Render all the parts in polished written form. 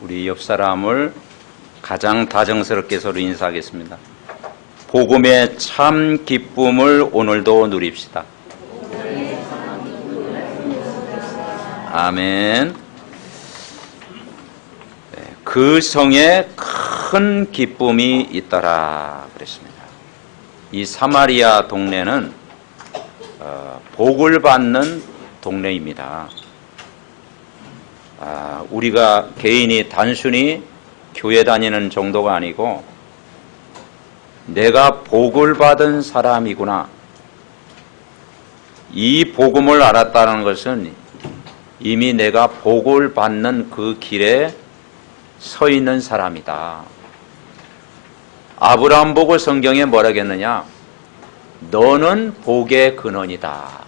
우리 옆 사람을 가장 다정스럽게 서로 인사하겠습니다. 복음의 참 기쁨을 오늘도 누립시다. 아멘. 그 성에 큰 기쁨이 있더라 그랬습니다. 이 사마리아 동네는 복을 받는 동네입니다. 우리가 개인이 단순히 교회 다니는 정도가 아니고 내가 복을 받은 사람이구나, 이 복음을 알았다는 것은 이미 내가 복을 받는 그 길에 서 있는 사람이다. 아브라함 보고 성경에 뭐라고 했느냐? 너는 복의 근원이다.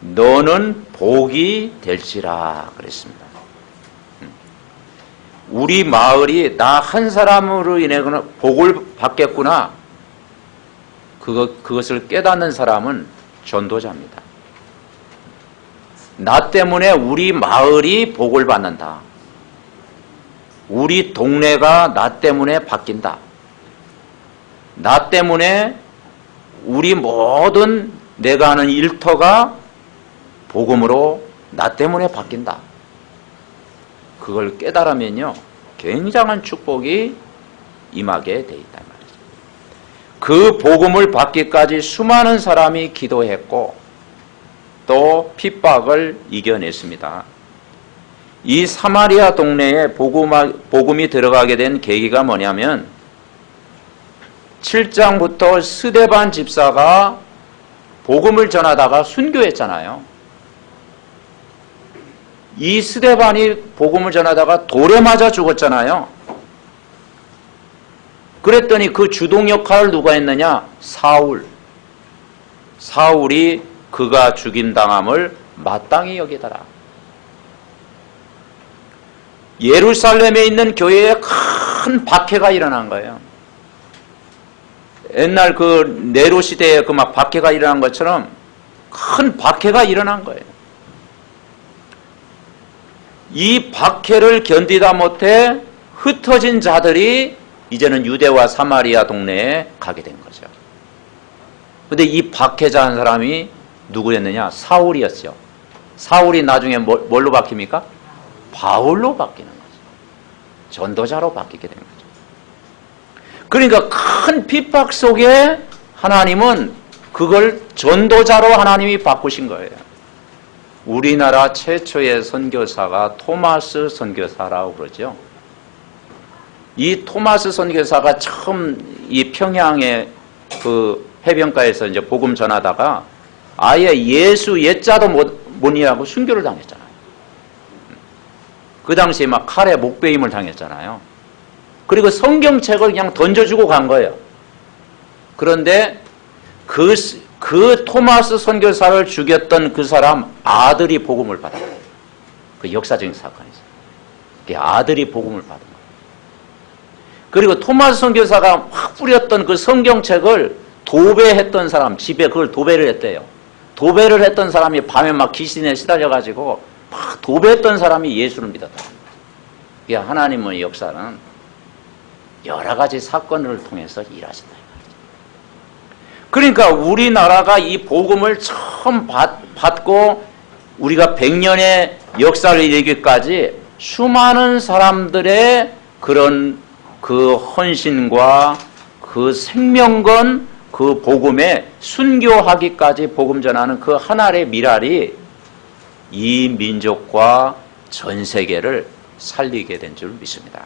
너는 복이 될지라 그랬습니다. 우리 마을이 나 한 사람으로 인해 복을 받겠구나, 그것을 깨닫는 사람은 전도자입니다. 나 때문에 우리 마을이 복을 받는다. 우리 동네가 나 때문에 바뀐다. 나 때문에 우리 모든 내가 하는 일터가 복음으로 나 때문에 바뀐다. 그걸 깨달으면요, 굉장한 축복이 임하게 돼 있단 말이죠. 그 복음을 받기까지 수많은 사람이 기도했고 또 핍박을 이겨냈습니다. 이 사마리아 동네에 복음이 들어가게 된 계기가 뭐냐면 7장부터 스데반 집사가 복음을 전하다가 순교했잖아요. 이 스데반이 복음을 전하다가 돌에 맞아 죽었잖아요. 그랬더니 그 주동 역할을 누가 했느냐? 사울이 그가 죽임당함을 마땅히 여기더라. 예루살렘에 있는 교회에 큰 박해가 일어난 거예요. 옛날 그 네로 시대에 그 막 박해가 일어난 것처럼 큰 박해가 일어난 거예요. 이 박해를 견디다 못해 흩어진 자들이 이제는 유대와 사마리아 동네에 가게 된 거죠. 그런데 이 박해자 한 사람이 누구였느냐? 사울이었죠. 사울이 나중에 뭘로 바뀝니까? 바울로 바뀌는 거죠. 전도자로 바뀌게 된 거죠. 그러니까 큰 핍박 속에 하나님은 그걸 전도자로 하나님이 바꾸신 거예요. 우리나라 최초의 선교사가 토마스 선교사라고 그러죠. 이 토마스 선교사가 처음 이 평양의 그 해변가에서 이제 복음 전하다가 아예 예수 예자도 못 이해하고 순교를 당했잖아요. 그 당시에 막 칼에 목베임을 당했잖아요. 그리고 성경책을 그냥 던져주고 간 거예요. 그런데 그 토마스 선교사를 죽였던 그 사람 아들이 복음을 받았어요. 그 역사적인 사건이죠. 그 아들이 복음을 받은 거예요. 그리고 토마스 선교사가 확 뿌렸던 그 성경책을 도배했던 사람, 집에 그걸 도배를 했대요. 도배를 했던 사람이 밤에 막 귀신에 시달려가지고 막 도배했던 사람이 예수를 믿었다. 그러니까 하나님의 역사는 여러 가지 사건을 통해서 일하신다. 그러니까 우리나라가 이 복음을 처음 받고 우리가 100년의 역사를 이루기까지 수많은 사람들의 그런 그 헌신과 그 생명건 그 복음에 순교하기까지 복음 전하는 그 하나의 미랄이 이 민족과 전 세계를 살리게 된 줄 믿습니다.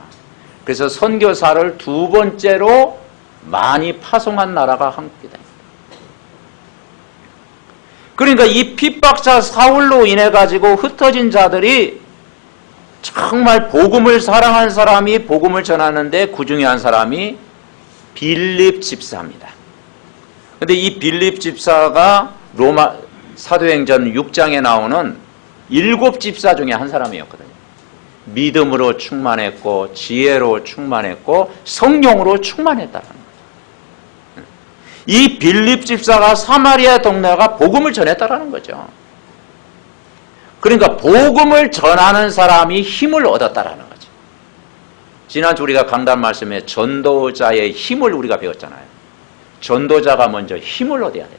그래서 선교사를 두 번째로 많이 파송한 나라가 한국이다. 그러니까 이 핍박자 사울로 인해 가지고 흩어진 자들이 정말 복음을 사랑한 사람이 복음을 전하는데 그 중에 한 사람이 빌립 집사입니다. 그런데 이 빌립 집사가 로마 사도행전 6장에 나오는 7 집사 중에 한 사람이었거든요. 믿음으로 충만했고 지혜로 충만했고 성령으로 충만했다는 거예요. 이 빌립 집사가 사마리아 동네가 복음을 전했다라는 거죠. 그러니까 복음을 전하는 사람이 힘을 얻었다라는 거죠. 지난주 우리가 강단 말씀에 전도자의 힘을 우리가 배웠잖아요. 전도자가 먼저 힘을 얻어야 된다.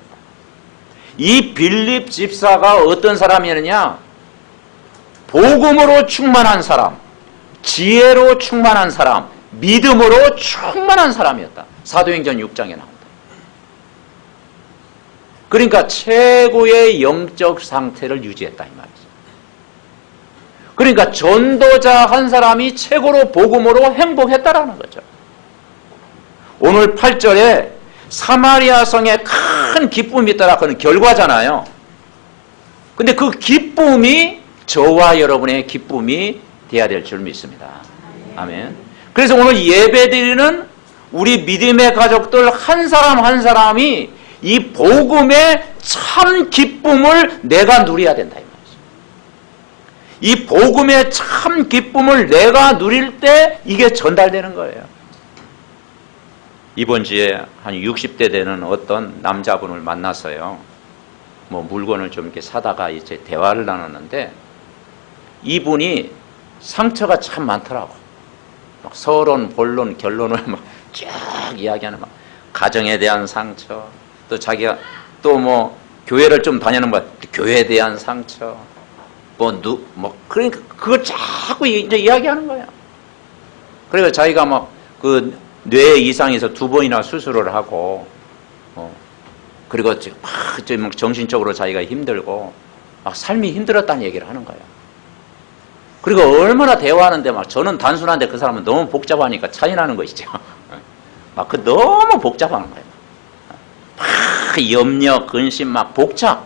이 빌립 집사가 어떤 사람이었느냐? 복음으로 충만한 사람, 지혜로 충만한 사람, 믿음으로 충만한 사람이었다. 사도행전 6장에 나온다. 그러니까 최고의 영적 상태를 유지했다 이 말이죠. 그러니까 전도자 한 사람이 최고로 복음으로 행복했다라는 거죠. 오늘 8절에 사마리아 성에 큰 기쁨이 있더라. 그건 결과잖아요. 근데 그 기쁨이 저와 여러분의 기쁨이 돼야 될 줄 믿습니다. 아멘. 그래서 오늘 예배드리는 우리 믿음의 가족들 한 사람 한 사람이 이 복음의 참 기쁨을 내가 누려야 된다 이 말이죠. 이 복음의 참 기쁨을 내가 누릴 때 이게 전달되는 거예요. 이번 주에 한 60대 되는 어떤 남자분을 만났어요. 뭐 물건을 좀 이렇게 사다가 이제 대화를 나눴는데 이분이 상처가 참 많더라고. 막 서론, 본론, 결론을 막 쭉 이야기하는 막 가정에 대한 상처, 또 자기가 또 뭐 교회를 좀 다니는 거 교회에 대한 상처, 그러니까 그걸 자꾸 이제 이야기하는 거야. 그래서 자기가 막 그 뇌 이상에서 2번이나 수술을 하고, 그리고 막 정신적으로 자기가 힘들고, 막 삶이 힘들었다는 얘기를 하는 거예요. 그리고 얼마나 대화하는데 막 저는 단순한데 그 사람은 너무 복잡하니까 차이 나는 것이죠. 막 그 너무 복잡한 거예요. 막 염려, 근심, 막 복잡.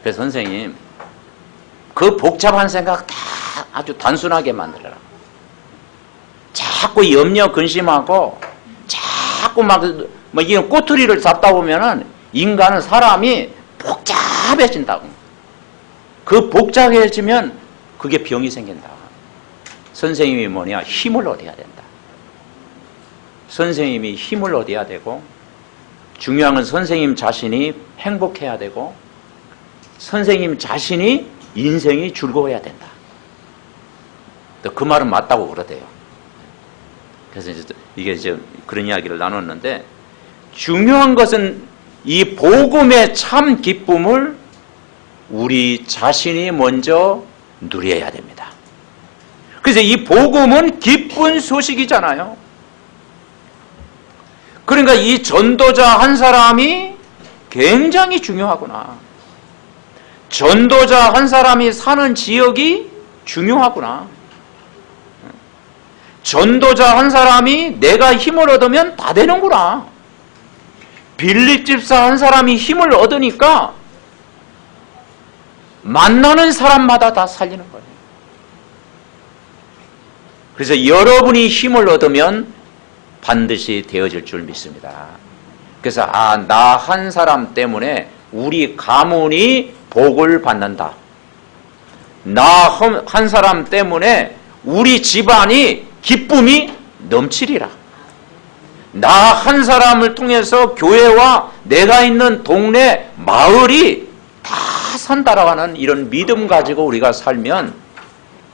그래서 선생님, 그 복잡한 생각 다 아주 단순하게 만들어라. 자꾸 염려, 근심하고, 자꾸 이런 꼬투리를 잡다 보면은 인간은 사람이 복잡해진다고. 그 복잡해지면 그게 병이 생긴다. 선생님이 뭐냐? 힘을 얻어야 된다. 선생님이 힘을 얻어야 되고, 중요한 건 선생님 자신이 행복해야 되고, 선생님 자신이 인생이 즐거워야 된다. 또 그 말은 맞다고 그러대요. 그래서 이게 이제 그런 이야기를 나눴는데, 중요한 것은 이 복음의 참 기쁨을 우리 자신이 먼저 누려야 됩니다. 그래서 이 복음은 기쁜 소식이잖아요. 그러니까 이 전도자 한 사람이 굉장히 중요하구나. 전도자 한 사람이 사는 지역이 중요하구나. 전도자 한 사람이 내가 힘을 얻으면 다 되는구나. 빌립 집사 한 사람이 힘을 얻으니까 만나는 사람마다 다 살리는 거예요. 그래서 여러분이 힘을 얻으면 반드시 되어질 줄 믿습니다. 그래서 나 한 사람 때문에 우리 가문이 복을 받는다. 나 한 사람 때문에 우리 집안이 기쁨이 넘치리라. 나 한 사람을 통해서 교회와 내가 있는 동네, 마을이 다 산다라고 하는 이런 믿음 가지고 우리가 살면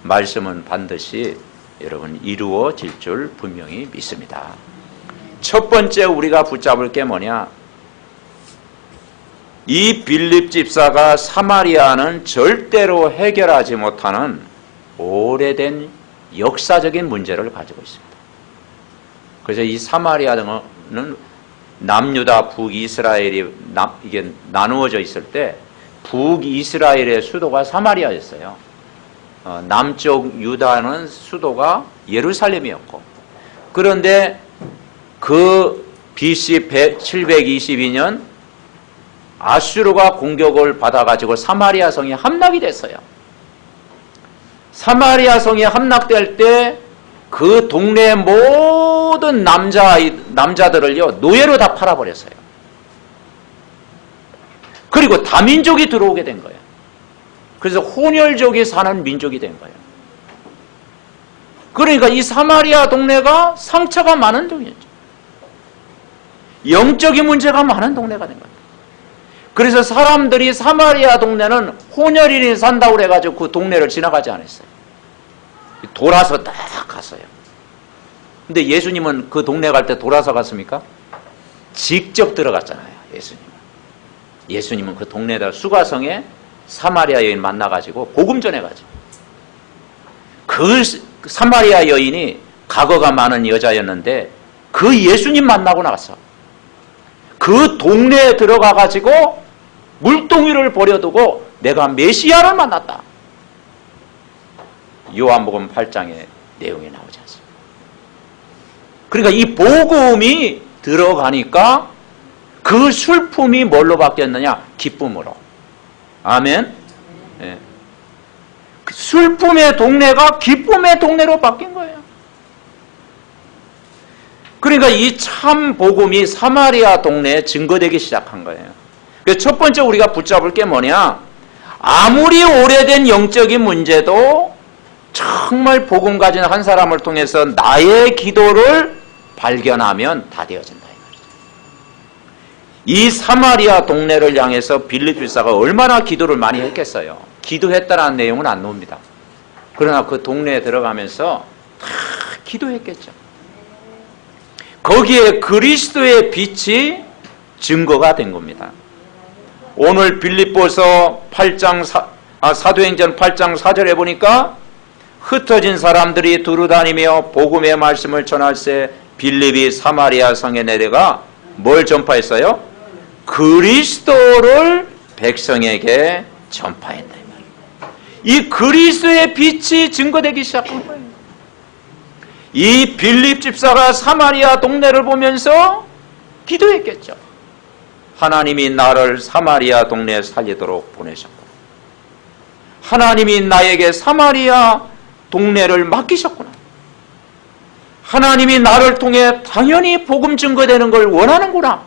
말씀은 반드시 여러분 이루어질 줄 분명히 믿습니다. 첫 번째 우리가 붙잡을 게 뭐냐? 이 빌립 집사가 사마리아는 절대로 해결하지 못하는 오래된 역사적인 문제를 가지고 있습니다. 그래서 이 사마리아는 남유다, 북이스라엘이 이게 나누어져 있을 때 북이스라엘의 수도가 사마리아였어요. 남쪽 유다는 수도가 예루살렘이었고, 그런데 그 BC 722년 아수르가 공격을 받아가지고 사마리아 성이 함락이 됐어요. 사마리아 성이 함락될 때 그 동네의 모든 남자들을요 노예로 다 팔아버렸어요. 그리고 다민족이 들어오게 된 거예요. 그래서 혼혈족이 사는 민족이 된 거예요. 그러니까 이 사마리아 동네가 상처가 많은 동네였죠. 영적인 문제가 많은 동네가 된 거예요. 그래서 사람들이 사마리아 동네는 혼혈인이 산다고 그래가지고 그 동네를 지나가지 않았어요. 돌아서 딱 갔어요. 근데 예수님은 그 동네 갈 때 돌아서 갔습니까? 직접 들어갔잖아요. 예수님은 그 동네에다 수가성에 사마리아 여인 만나가지고 복음 전해가지고, 그 사마리아 여인이 과거가 많은 여자였는데 그 예수님 만나고 나갔어. 그 동네에 들어가가지고 물동이를 버려두고 내가 메시아를 만났다. 요한복음 8장의 내용이 나오지 않습니까? 그러니까 이 복음이 들어가니까 그 슬픔이 뭘로 바뀌었느냐? 기쁨으로. 아멘. 예. 슬픔의 동네가 기쁨의 동네로 바뀐 거예요. 그러니까 이 참 복음이 사마리아 동네에 증거되기 시작한 거예요. 그래서 첫 번째 우리가 붙잡을 게 뭐냐? 아무리 오래된 영적인 문제도 정말 복음 가진 한 사람을 통해서 나의 기도를 발견하면 다 되어진다 이 말이죠. 이 사마리아 동네를 향해서 빌립 집사가 얼마나 기도를 많이 했겠어요. 기도했다는 내용은 안 나옵니다. 그러나 그 동네에 들어가면서 다 기도했겠죠. 거기에 그리스도의 빛이 증거가 된 겁니다. 오늘 빌립보서 8장 사도행전 8장 4절에 보니까 흩어진 사람들이 두루다니며 복음의 말씀을 전할새 빌립이 사마리아 성에 내려가 뭘 전파했어요? 그리스도를 백성에게 전파했다. 이 그리스도의 빛이 증거되기 시작한 거예요. 이 빌립 집사가 사마리아 동네를 보면서 기도했겠죠. 하나님이 나를 사마리아 동네에 살리도록 보내셨고, 하나님이 나에게 사마리아 동네를 맡기셨구나. 하나님이 나를 통해 당연히 복음 증거되는 걸 원하는구나.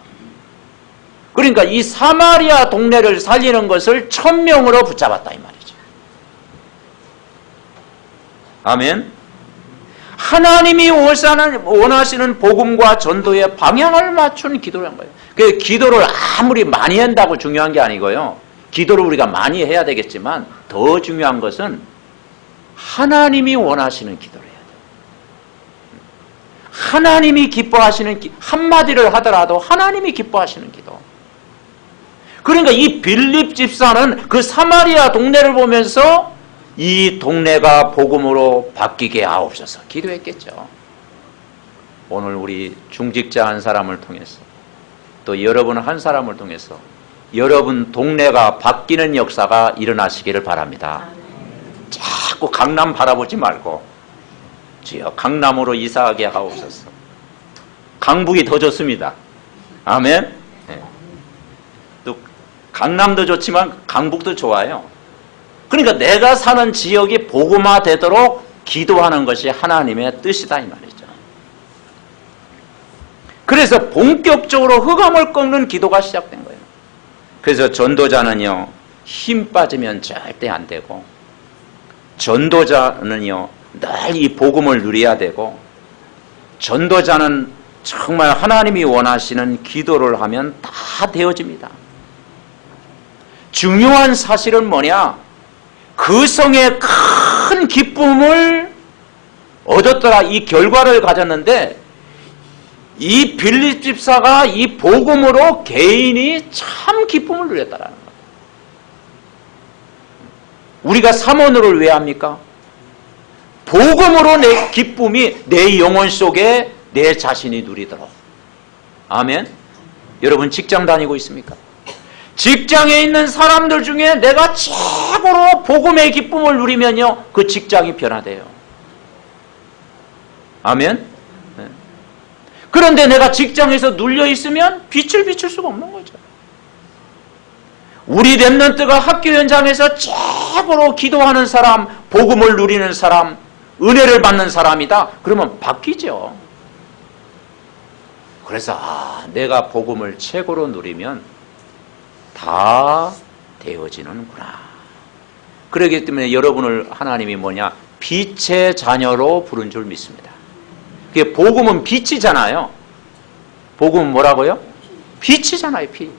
그러니까 이 사마리아 동네를 살리는 것을 천명으로 붙잡았다 이 말이죠. 아멘. 하나님이 원하시는 복음과 전도의 방향을 맞춘 기도를 한 거예요. 그 기도를 아무리 많이 한다고 중요한 게 아니고요. 기도를 우리가 많이 해야 되겠지만 더 중요한 것은 하나님이 원하시는 기도를 해야 돼요. 하나님이 기뻐하시는 한마디를 하더라도 하나님이 기뻐하시는 기도. 그러니까 이 빌립 집사는 그 사마리아 동네를 보면서 이 동네가 복음으로 바뀌게 하옵소서 기도했겠죠. 오늘 우리 중직자 한 사람을 통해서 또 여러분 한 사람을 통해서 여러분 동네가 바뀌는 역사가 일어나시기를 바랍니다. 자꾸 강남 바라보지 말고 주여 강남으로 이사하게 하옵소서. 강북이 더 좋습니다. 아멘. 네. 또 강남도 좋지만 강북도 좋아요. 그러니까 내가 사는 지역이 복음화 되도록 기도하는 것이 하나님의 뜻이다 이 말이죠. 그래서 본격적으로 흑암을 꺾는 기도가 시작된 거예요. 그래서 전도자는요 힘 빠지면 절대 안 되고, 전도자는요 늘 이 복음을 누려야 되고, 전도자는 정말 하나님이 원하시는 기도를 하면 다 되어집니다. 중요한 사실은 뭐냐? 그 성에 큰 기쁨을 얻었더라, 이 결과를 가졌는데 이 빌립 집사가 이 복음으로 개인이 참 기쁨을 누렸다라는 거예요. 우리가 삼원으로를 왜 합니까? 복음으로 내 기쁨이 내 영혼 속에 내 자신이 누리도록. 아멘. 여러분 직장 다니고 있습니까? 직장에 있는 사람들 중에 내가 최고로 복음의 기쁨을 누리면요 그 직장이 변화돼요. 아멘. 네. 그런데 내가 직장에서 눌려 있으면 빛을 비출 수가 없는 거죠. 우리 렘넌트가 학교 현장에서 최고로 기도하는 사람, 복음을 누리는 사람, 은혜를 받는 사람이다. 그러면 바뀌죠. 그래서 내가 복음을 최고로 누리면 다 되어지는구나. 그렇기 때문에 여러분을 하나님이 뭐냐? 빛의 자녀로 부른 줄 믿습니다. 그게 복음은 빛이잖아요. 복음은 뭐라고요? 빛이잖아요. 빛.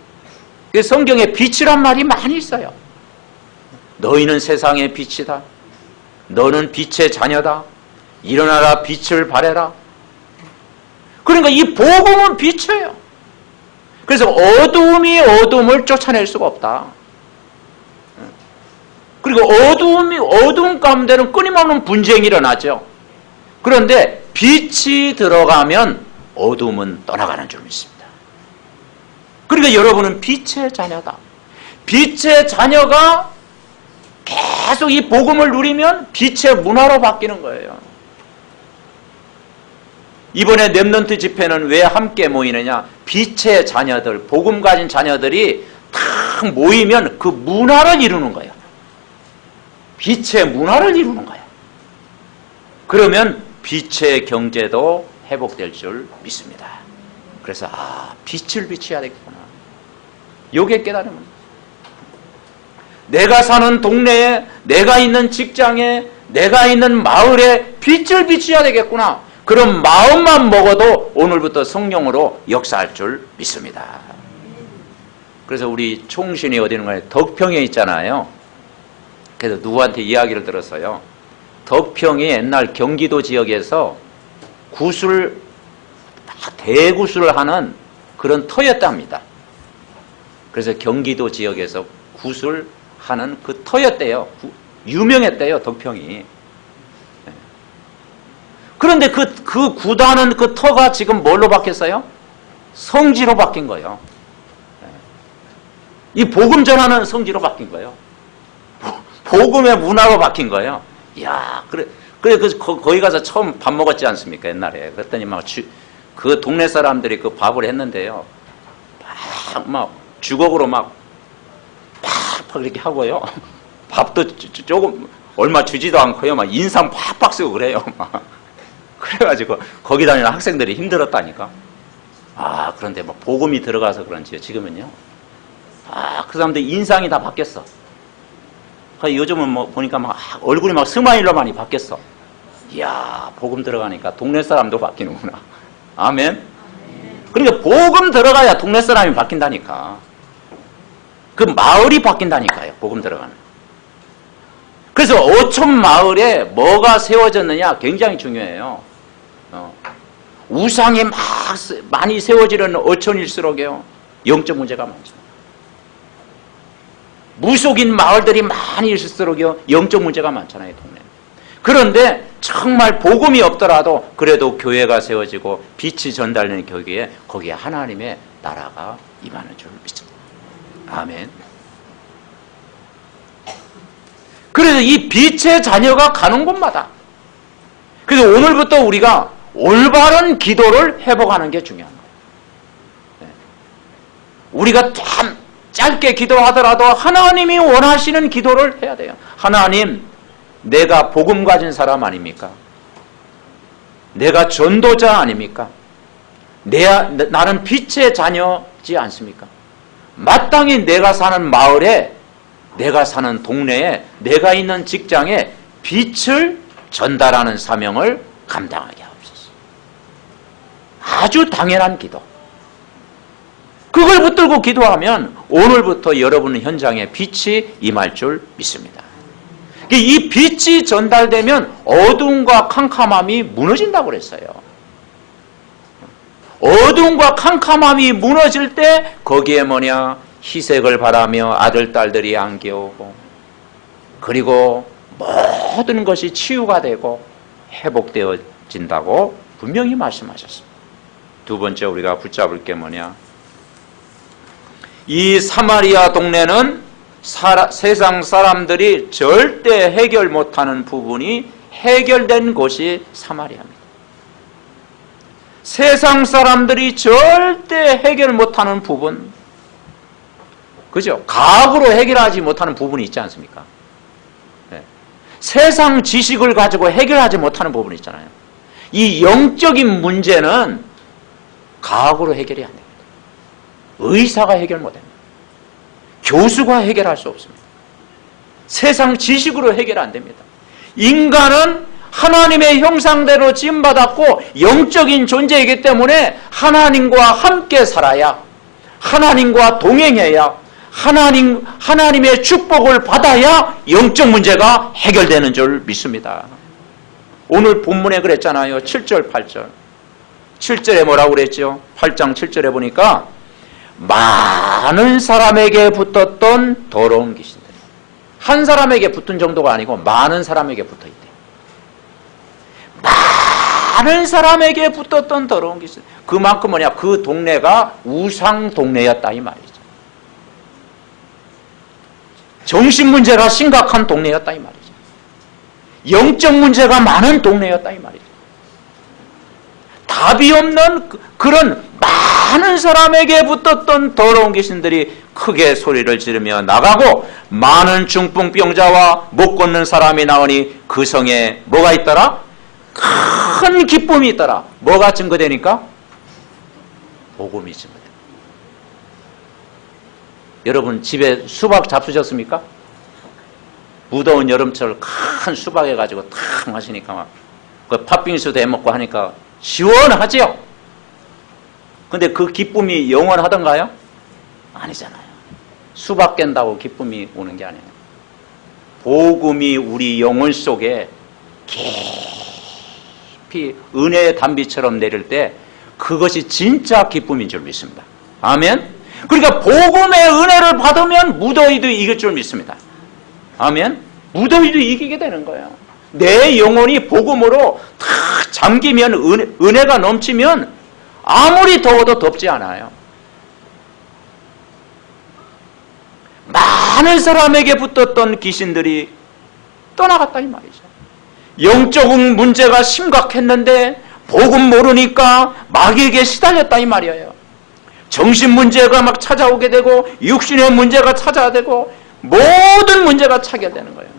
성경에 빛이란 말이 많이 있어요. 너희는 세상의 빛이다. 너는 빛의 자녀다. 일어나라 빛을 발해라. 그러니까 이 복음은 빛이에요. 그래서 어두움이 어둠을 쫓아낼 수가 없다. 그리고 어두움 가운데는 끊임없는 분쟁이 일어나죠. 그런데 빛이 들어가면 어두움은 떠나가는 줄 믿습니다. 그러니까 여러분은 빛의 자녀다. 빛의 자녀가 계속 이 복음을 누리면 빛의 문화로 바뀌는 거예요. 이번에 렘넌트 집회는 왜 함께 모이느냐? 빛의 자녀들, 복음 가진 자녀들이 다 모이면 그 문화를 이루는 거예요. 빛의 문화를 이루는 거예요. 그러면 빛의 경제도 회복될 줄 믿습니다. 그래서 빛을 비춰야 되겠구나. 요게 깨달으면 내가 사는 동네에, 내가 있는 직장에, 내가 있는 마을에 빛을 비춰야 되겠구나. 그런 마음만 먹어도 오늘부터 성령으로 역사할 줄 믿습니다. 그래서 우리 총신이 어디 있는 거예요? 덕평에 있잖아요. 그래서 누구한테 이야기를 들었어요. 덕평이 옛날 경기도 지역에서 대구술을 하는 그런 터였답니다. 그래서 경기도 지역에서 구술하는 그 터였대요. 유명했대요, 덕평이. 그런데 그 구다는 그 터가 지금 뭘로 바뀌었어요? 성지로 바뀐 거예요. 이 복음 전하는 성지로 바뀐 거예요. 복음의 문화로 바뀐 거예요. 이야, 그래 거기 가서 처음 밥 먹었지 않습니까? 옛날에. 그랬더니 그 동네 사람들이 그 밥을 했는데요. 막 주걱으로 막 이렇게 하고요. 밥도 조금 얼마 주지도 않고요. 막 인삼 팍팍 쓰고 그래요. 막. 그래가지고 거기 다니는 학생들이 힘들었다니까. 그런데 막 복음이 들어가서 그런지 지금은요. 그 사람들 인상이 다 바뀌었어. 요즘은 뭐 보니까 막 얼굴이 막 스마일로 많이 바뀌었어. 이야, 복음 들어가니까 동네 사람도 바뀌는구나. 아멘. 그러니까 복음 들어가야 동네 사람이 바뀐다니까. 그 마을이 바뀐다니까요. 복음 들어가는. 그래서 어촌 마을에 뭐가 세워졌느냐 굉장히 중요해요. 우상이 많이 세워지는 어촌일수록요 영적 문제가 많죠. 무속인 마을들이 많이 있을수록요 영적 문제가 많잖아요, 동네. 그런데 정말 복음이 없더라도 그래도 교회가 세워지고 빛이 전달되는 교회에 거기에 하나님의 나라가 임하는 줄 믿습니다. 아멘. 그래서 이 빛의 자녀가 가는 곳마다, 그래서 오늘부터 우리가 올바른 기도를 회복하는 게 중요한 거예요. 우리가 참 짧게 기도하더라도 하나님이 원하시는 기도를 해야 돼요. 하나님, 내가 복음 가진 사람 아닙니까? 내가 전도자 아닙니까? 나는 빛의 자녀지 않습니까? 마땅히 내가 사는 마을에, 내가 사는 동네에, 내가 있는 직장에 빛을 전달하는 사명을 감당하게 하옵소서. 아주 당연한 기도. 그걸 붙들고 기도하면 오늘부터 여러분 현장에 빛이 임할 줄 믿습니다. 이 빛이 전달되면 어둠과 캄캄함이 무너진다고 그랬어요. 어둠과 캄캄함이 무너질 때 거기에 뭐냐? 희색을 바라며 아들, 딸들이 안겨오고, 그리고 모든 것이 치유가 되고 회복되어진다고 분명히 말씀하셨습니다. 두 번째 우리가 붙잡을 게 뭐냐? 이 사마리아 동네는 세상 사람들이 절대 해결 못하는 부분이 해결된 곳이 사마리아입니다. 세상 사람들이 절대 해결 못하는 부분, 그죠? 과학으로 해결하지 못하는 부분이 있지 않습니까? 네. 세상 지식을 가지고 해결하지 못하는 부분이 있잖아요. 이 영적인 문제는 과학으로 해결이 안 됩니다. 의사가 해결 못합니다. 교수가 해결할 수 없습니다. 세상 지식으로 해결 안 됩니다. 인간은 하나님의 형상대로 지음받았고 영적인 존재이기 때문에 하나님과 함께 살아야, 하나님과 동행해야, 하나님의 축복을 받아야 영적 문제가 해결되는 줄 믿습니다. 오늘 본문에 그랬잖아요. 7절, 8절. 7절에 뭐라고 그랬죠? 8장 7절에 보니까 많은 사람에게 붙었던 더러운 귀신들. 한 사람에게 붙은 정도가 아니고 많은 사람에게 붙어 있대요. 많은 사람에게 붙었던 더러운 귀신. 그만큼 뭐냐? 그 동네가 우상 동네였다 이 말이죠. 정신 문제가 심각한 동네였다 이 말이죠. 영적 문제가 많은 동네였다 이 말이죠. 답이 없는 그런 많은 사람에게 붙었던 더러운 귀신들이 크게 소리를 지르며 나가고 많은 중풍병자와 못 걷는 사람이 나오니 그 성에 뭐가 있더라? 큰 기쁨이 있더라. 뭐가 증거되니까? 복음이 증거됩니다. 여러분 집에 수박 잡수셨습니까? 무더운 여름철 큰 수박 해가지고 탁 마시니까 막 그 팥빙수도 해먹고 하니까 시원하지요? 근데 그 기쁨이 영원하던가요? 아니잖아요. 수박 깬다고 기쁨이 오는 게 아니에요. 복음이 우리 영혼 속에 깊이 은혜의 단비처럼 내릴 때 그것이 진짜 기쁨인 줄 믿습니다. 아멘? 그러니까 복음의 은혜를 받으면 무더위도 이길 줄 믿습니다. 아멘? 무더위도 이기게 되는 거예요. 내 영혼이 복음으로 다 잠기면 은혜가 넘치면 아무리 더워도 덥지 않아요. 많은 사람에게 붙었던 귀신들이 떠나갔다 이 말이죠. 영적 문제가 심각했는데 복음 모르니까 마귀에게 시달렸다 이 말이에요. 정신 문제가 막 찾아오게 되고 육신의 문제가 찾아되고 모든 문제가 차결되는 거예요.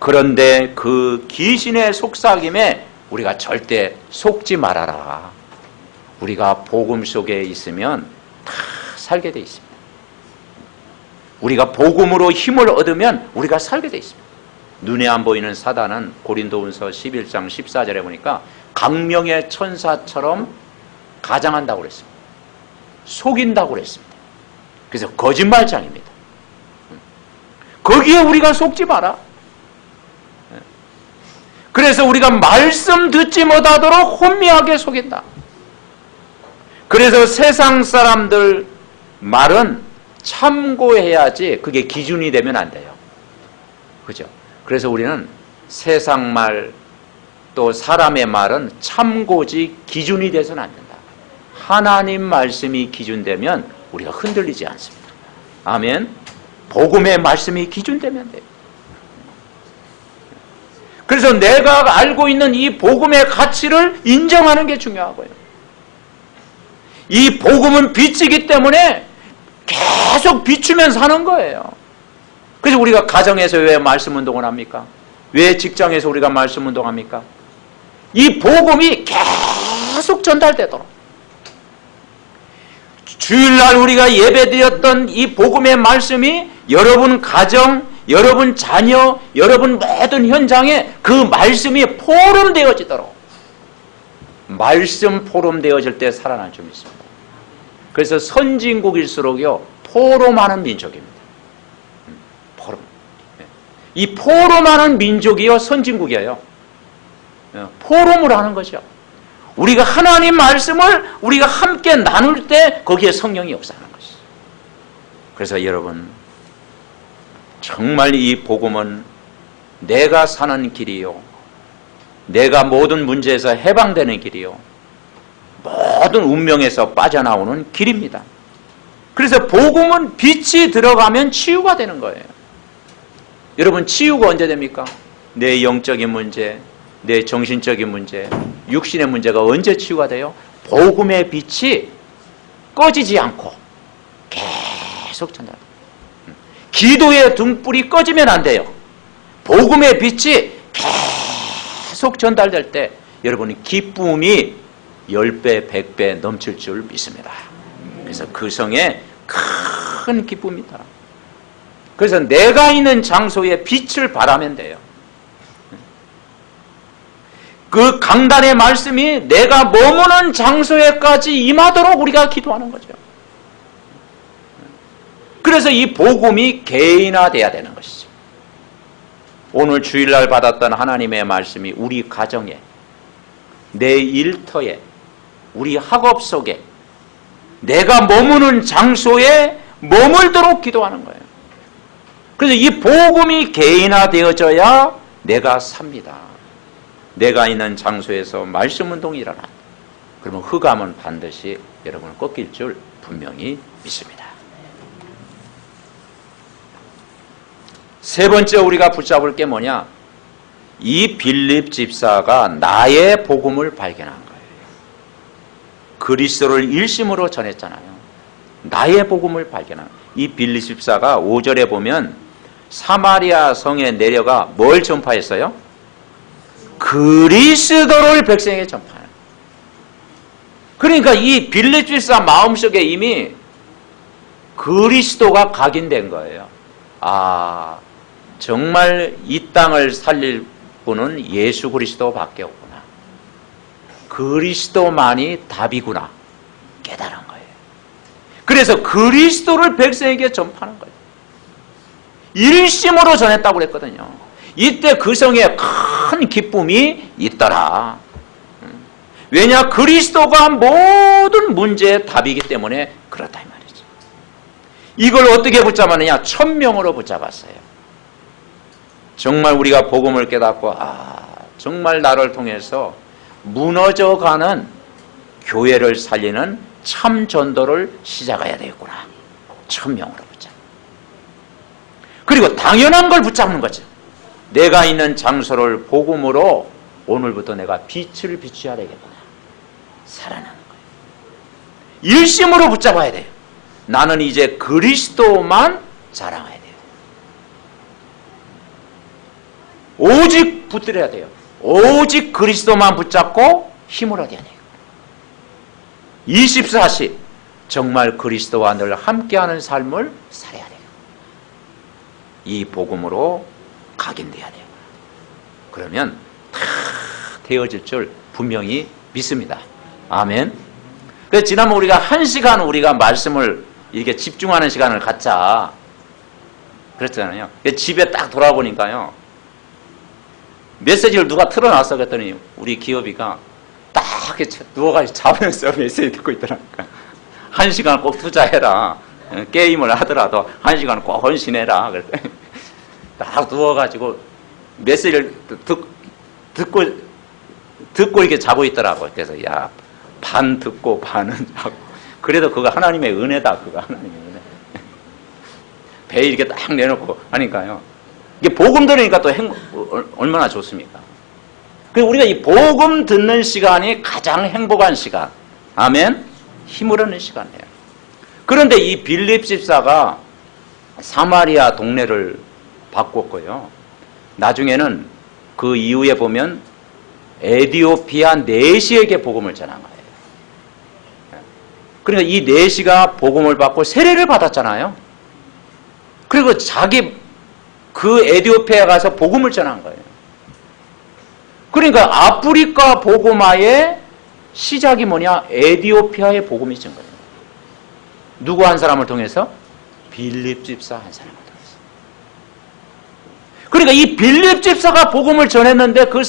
그런데 그 귀신의 속삭임에 우리가 절대 속지 말아라. 우리가 복음 속에 있으면 다 살게 돼 있습니다. 우리가 복음으로 힘을 얻으면 우리가 살게 돼 있습니다. 눈에 안 보이는 사단은 고린도후서 11장 14절에 보니까 강명의 천사처럼 가장한다고 그랬습니다. 속인다고 그랬습니다. 그래서 거짓말장입니다. 거기에 우리가 속지 마라. 그래서 우리가 말씀 듣지 못하도록 혼미하게 속인다. 그래서 세상 사람들 말은 참고해야지 그게 기준이 되면 안 돼요. 그죠? 그래서 우리는 세상 말 또 사람의 말은 참고지 기준이 돼서는 안 된다. 하나님 말씀이 기준되면 우리가 흔들리지 않습니다. 아멘. 복음의 말씀이 기준되면 돼요. 그래서 내가 알고 있는 이 복음의 가치를 인정하는 게 중요하고요. 이 복음은 빛이기 때문에 계속 비추면서 사는 거예요. 그래서 우리가 가정에서 왜 말씀 운동을 합니까? 왜 직장에서 우리가 말씀 운동합니까? 이 복음이 계속 전달되도록. 주일날 우리가 예배드렸던 이 복음의 말씀이 여러분 가정, 여러분 자녀, 여러분 모든 현장에 그 말씀이 포럼되어지도록. 말씀 포럼되어질 때 살아날 줄 믿습니다. 그래서 선진국일수록요 포럼하는 민족입니다. 포럼. 이 포럼하는 민족이요 선진국이에요. 포럼을 하는 거죠. 우리가 하나님 말씀을 우리가 함께 나눌 때 거기에 성령이 역사하는 것이죠. 그래서 여러분 정말 이 복음은 내가 사는 길이요, 내가 모든 문제에서 해방되는 길이요, 모든 운명에서 빠져나오는 길입니다. 그래서 복음은 빛이 들어가면 치유가 되는 거예요. 여러분 치유가 언제 됩니까? 내 영적인 문제, 내 정신적인 문제, 육신의 문제가 언제 치유가 돼요? 복음의 빛이 꺼지지 않고 계속 전달돼요. 기도의 등불이 꺼지면 안 돼요. 복음의 빛이 계속 전달될 때 여러분이 기쁨이 10배, 100배 넘칠 줄 믿습니다. 그래서 그 성에 큰 기쁨이 있다. 그래서 내가 있는 장소에 빛을 발하면 돼요. 그 강단의 말씀이 내가 머무는 장소에까지 임하도록 우리가 기도하는 거죠. 그래서 이 복음이 개인화돼야 되는 것이죠. 오늘 주일날 받았던 하나님의 말씀이 우리 가정에, 내 일터에, 우리 학업 속에 내가 머무는 장소에 머물도록 기도하는 거예요. 그래서 이 복음이 개인화되어져야 내가 삽니다. 내가 있는 장소에서 말씀 운동이 일어나. 그러면 흑암은 반드시 여러분을 꺾일 줄 분명히 믿습니다. 세 번째 우리가 붙잡을 게 뭐냐? 이 빌립 집사가 나의 복음을 발견한 거예요. 그리스도를 일심으로 전했잖아요. 나의 복음을 발견한 거예요. 이 빌립 집사가 5절에 보면 사마리아 성에 내려가 뭘 전파했어요? 그리스도를 백성에게 전파하는 거예요. 그러니까 이 빌립 집사 마음속에 이미 그리스도가 각인된 거예요. 아, 정말 이 땅을 살릴 분은 예수 그리스도밖에 없구나. 그리스도만이 답이구나. 깨달은 거예요. 그래서 그리스도를 백성에게 전파하는 거예요. 일심으로 전했다고 그랬거든요. 이때 그 성에 큰 기쁨이 있더라. 왜냐? 그리스도가 모든 문제의 답이기 때문에 그렇다 이 말이죠. 이걸 어떻게 붙잡았느냐? 천명으로 붙잡았어요. 정말 우리가 복음을 깨닫고 정말 나를 통해서 무너져가는 교회를 살리는 참 전도를 시작해야 되겠구나. 천명으로 붙잡. 그리고 당연한 걸 붙잡는 거죠. 내가 있는 장소를 복음으로 오늘부터 내가 빛을 비춰야 되겠구나. 살아나는 거예요. 일심으로 붙잡아야 돼요. 나는 이제 그리스도만 자랑해야 돼요. 오직 붙들어야 돼요. 오직 그리스도만 붙잡고 힘을 얻어야 돼요. 24시 정말 그리스도와 늘 함께하는 삶을 살아야 돼요. 이 복음으로 각인돼야 돼요. 그러면 다 되어질 줄 분명히 믿습니다. 아멘. 그래서 지난번 우리가 1시간 우리가 말씀을 이렇게 집중하는 시간을 갖자 그랬잖아요. 집에 딱 돌아보니까요. 메시지를 누가 틀어놨어 그랬더니 우리 기업이가 딱 이렇게 누워가지고 자면서 메시지 듣고 있더라니까. 1시간 꼭 투자해라. 게임을 하더라도 1시간 꼭 헌신해라. 그랬더니 딱 누워가지고 메시지를 듣고 이렇게 자고 있더라고요. 그래서 야, 반 듣고 반은 자고. 그래도 그거 하나님의 은혜다. 그거 하나님의 은혜. 배 이렇게 딱 내놓고 하니까요. 이게 복음 들으니까 또 얼마나 좋습니까? 그리고 우리가 이 복음 듣는 시간이 가장 행복한 시간. 아멘? 힘을 얻는 시간이에요. 그런데 이 빌립 집사가 사마리아 동네를 바꿨고요. 나중에는 그 이후에 보면 에디오피아 내시에게 복음을 전한 거예요. 그러니까 이 내시가 복음을 받고 세례를 받았잖아요. 그리고 자기 그 에디오피아에 가서 복음을 전한 거예요. 그러니까 아프리카 복음화의 시작이 뭐냐? 에디오피아의 복음이 전 거예요. 누구 한 사람을 통해서? 빌립 집사 한 사람을 통해서. 그러니까 이 빌립 집사가 복음을 전했는데 그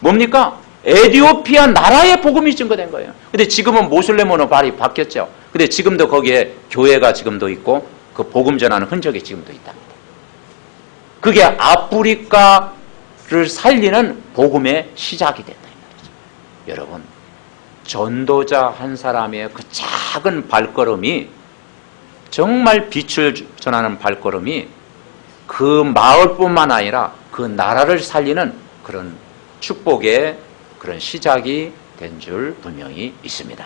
뭡니까? 에디오피아 나라의 복음이 증거된 거예요. 근데 지금은 모슬렘으로 발이 바뀌었죠. 근데 지금도 거기에 교회가 지금도 있고 그 복음 전하는 흔적이 지금도 있다. 그게 아프리카를 살리는 복음의 시작이 됐다. 여러분, 전도자 한 사람의 그 작은 발걸음이 정말 빛을 전하는 발걸음이 그 마을뿐만 아니라 그 나라를 살리는 그런 축복의 그런 시작이 된 줄 분명히 있습니다.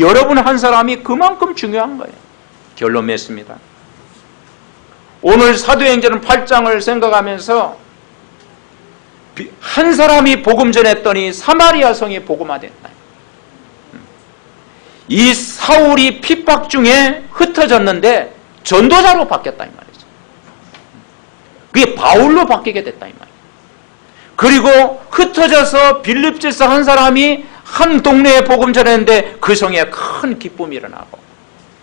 여러분 한 사람이 그만큼 중요한 거예요. 결론 맺습니다. 오늘 사도행전 8장을 생각하면서 한 사람이 복음 전했더니 사마리아 성이 복음화됐다. 이 사울이 핍박 중에 흩어졌는데 전도자로 바뀌었다 이 말이죠. 그게 바울로 바뀌게 됐다 이 말이에요. 그리고 흩어져서 빌립 집사 한 사람이 한 동네에 복음 전했는데 그 성에 큰 기쁨이 일어나고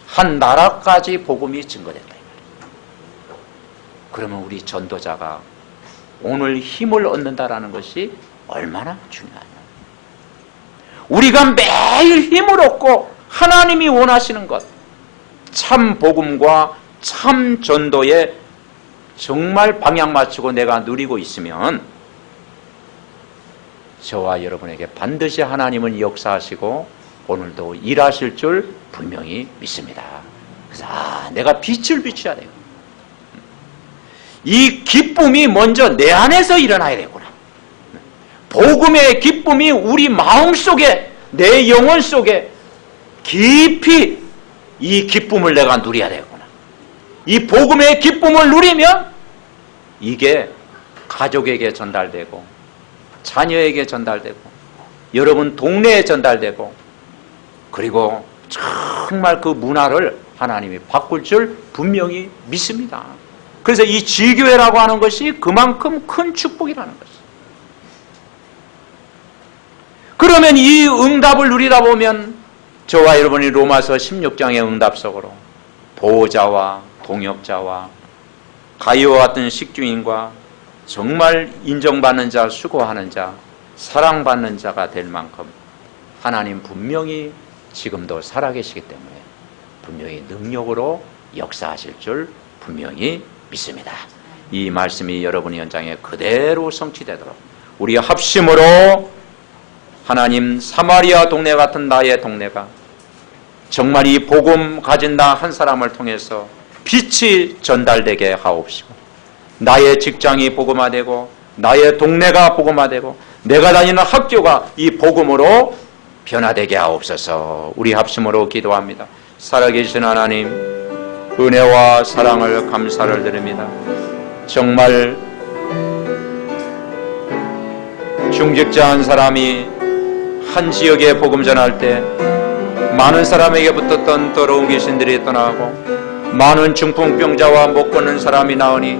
한 나라까지 복음이 증거됐다 이 말이에요. 그러면 우리 전도자가 오늘 힘을 얻는다라는 것이 얼마나 중요하냐. 우리가 매일 힘을 얻고 하나님이 원하시는 것, 참 복음과 참 전도에 정말 방향 맞추고 내가 누리고 있으면 저와 여러분에게 반드시 하나님은 역사하시고 오늘도 일하실 줄 분명히 믿습니다. 그래서 내가 빛을 비춰야 돼요. 이 기쁨이 먼저 내 안에서 일어나야 되구나. 복음의 기쁨이 우리 마음속에, 내 영혼 속에 깊이 이 기쁨을 내가 누려야 되구나. 이 복음의 기쁨을 누리면 이게 가족에게 전달되고 자녀에게 전달되고 여러분 동네에 전달되고 그리고 정말 그 문화를 하나님이 바꿀 줄 분명히 믿습니다. 그래서 이 지교회라고 하는 것이 그만큼 큰 축복이라는 것이죠. 그러면 이 응답을 누리다 보면 저와 여러분이 로마서 16장의 응답 속으로 보호자와 동역자와 가히와 같은 식주인과 정말 인정받는 자, 수고하는 자, 사랑받는 자가 될 만큼 하나님 분명히 지금도 살아계시기 때문에 분명히 능력으로 역사하실 줄 분명히 믿습니다. 이 말씀이 여러분의 현장에 그대로 성취되도록 우리 합심으로 하나님 사마리아 동네 같은 나의 동네가 정말 이 복음 가진 나 한 사람을 통해서 빛이 전달되게 하옵시고 나의 직장이 복음화되고 나의 동네가 복음화되고 내가 다니는 학교가 이 복음으로 변화되게 하옵소서. 우리 합심으로 기도합니다. 살아계신 하나님, 은혜와 사랑을 감사를 드립니다. 정말 중직자 한 사람이 한 지역에 복음 전할 때 많은 사람에게 붙었던 더러운 귀신들이 떠나고 많은 중풍병자와 못 걷는 사람이 나으니